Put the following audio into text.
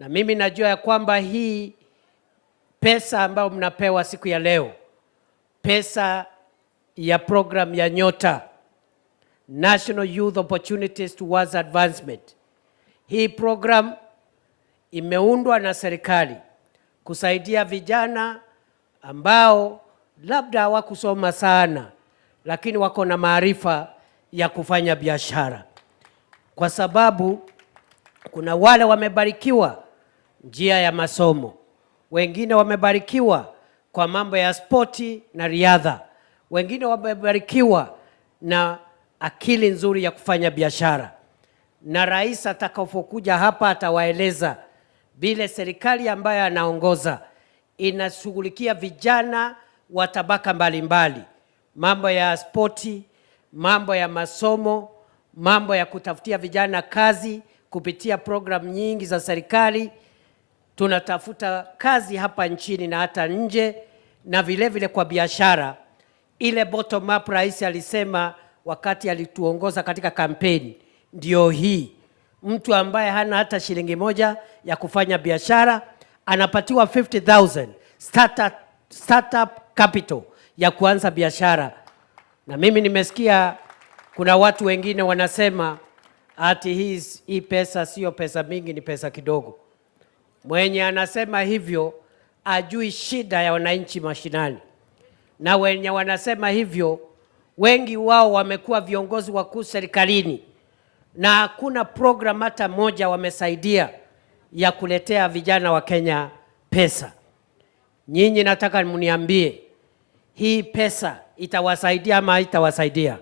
Na mimi najua ya kwamba hii pesa ambayo mnapewa siku ya leo, pesa ya program ya Nyota, National Youth Opportunities Towards Advancement. Hii program imeundwa na serikali kusaidia vijana ambao labda hawakusoma sana, lakini wako na maarifa ya kufanya biashara. Kwa sababu kuna wale wamebarikiwa njia ya masomo, wengine wamebarikiwa kwa mambo ya spoti na riadha, wengine wamebarikiwa na akili nzuri ya kufanya biashara. Na rais atakapokuja hapa atawaeleza vile serikali ambayo anaongoza inashughulikia vijana wa tabaka mbalimbali, mambo ya spoti, mambo ya masomo, mambo ya kutafutia vijana kazi kupitia program nyingi za serikali. Tunatafuta kazi hapa nchini na hata nje, na vile vile kwa biashara. Ile bottom up rais alisema wakati alituongoza katika kampeni ndio hii. Mtu ambaye hana hata shilingi moja ya kufanya biashara anapatiwa 50,000 startup capital ya kuanza biashara. Na mimi nimesikia kuna watu wengine wanasema ati hii pesa sio pesa mingi, ni pesa kidogo. Mwenye anasema hivyo ajui shida ya wananchi mashinani. Na wenye wanasema hivyo wengi wao wamekuwa viongozi wakuu serikalini, na hakuna program hata moja wamesaidia ya kuletea vijana wa Kenya pesa. Nyinyi nataka mniambie hii pesa itawasaidia ama haitawasaidia?